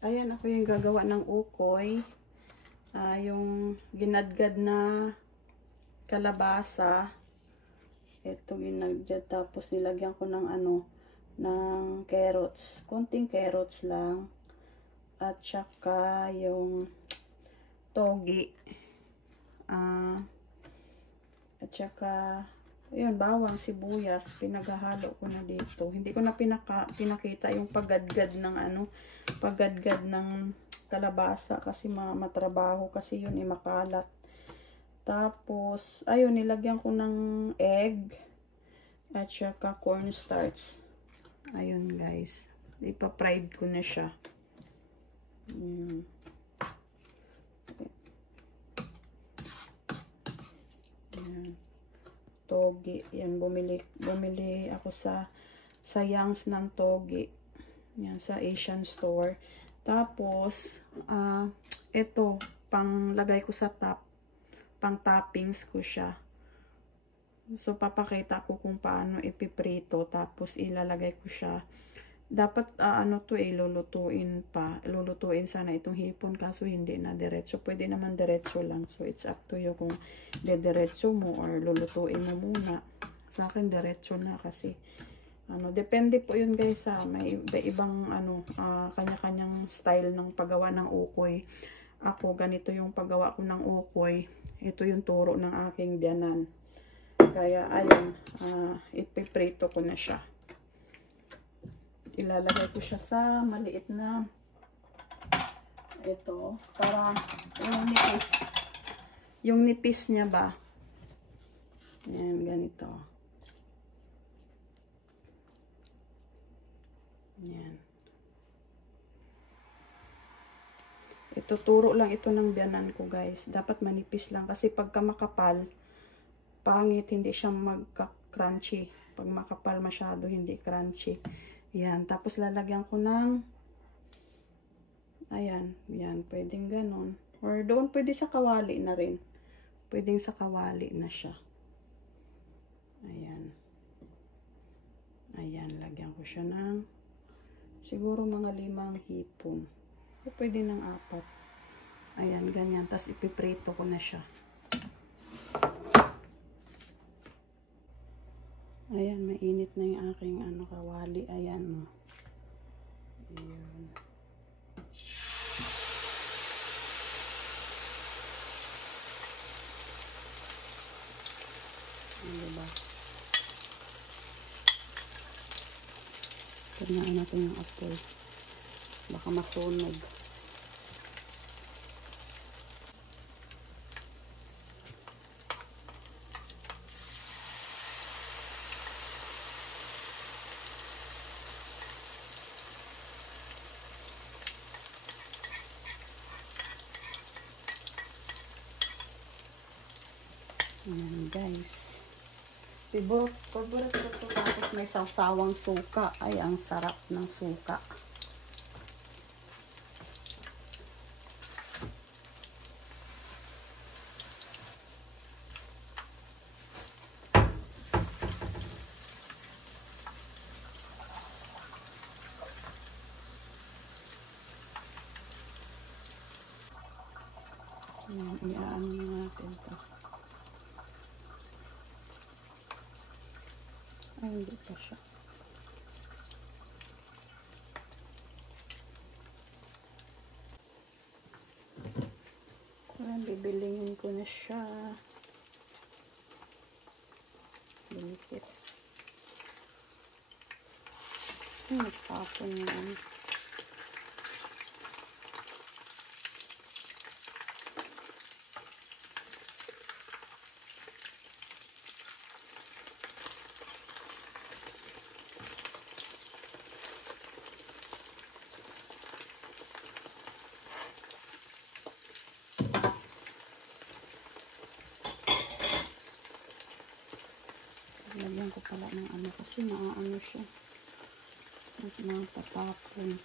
Ayan, ako yung gagawa ng ukoy. Yung ginadgad na kalabasa. Ito ginadgad. Tapos nilagyan ko ng ng carrots. Konting carrots lang. At saka yung togi. At saka yun, bawang, sibuyas, pinaghahalo ko na dito. Hindi ko na pinakita yung paggadgad ng paggadgad ng kalabasa kasi matrabaho kasi yun, makalat. Tapos, ayun, nilagyan ko ng egg at saka cornstarch. Ayun, guys. Ipa-fried ko na siya. Ayan. Togi. Yan, bumili ako sa Young's ng togi. Yan, sa Asian store. Tapos, ito, pang lagay ko sa pang toppings ko siya. So, papakita ko kung paano ipiprito. Tapos, ilalagay ko siya. Dapat, lulutuin sana itong hipon. Kaso, hindi na diretso. Pwede naman diretso lang. So, it's up to you kung diretso mo or lulutuin mo muna. Sa akin, diretso na kasi. Depende po yun guys may ibang kanya-kanyang style ng paggawa ng ukoy. Ako, ganito yung paggawa ko ng ukoy. Ito yung turo ng aking biyanan. Kaya, ayun, ipiprito ko na siya. Ilalagay ko siya sa maliit na ito para yung nipis niya ba. Ayan, ganito. Ayan. Ituturo lang ito ng biyanan ko guys. Dapat manipis lang kasi pagka makapal, pangit, hindi siya magka-crunchy. Pag makapal masyado, hindi crunchy. Yan, tapos lalagyan ko ng ayan, yan, pwedeng ganon. Or doon pwede sa kawali na rin. Pwedeng sa kawali na siya. Ayan. Ayan, lagyan ko siya ng siguro mga 5 hipon. O pwede ng 4. Ayan, ganyan. Tapos ipiprito ko na siya. Ayan, mainit na yung aking kawali. Ayan. Ayan. Diba? Tignan natin yung apoy. Baka masunog. Ayan guys. Favorite ko to, tapos may sawsawang suka. Ay, ang sarap ng suka. Ayan, iaan natin to. Ay, hindi pa siya. Ayan, bibilingin ko na siya. Bilikit. Nagpapon yan. ko pala ng ano kasi maaano siya. Matatapon.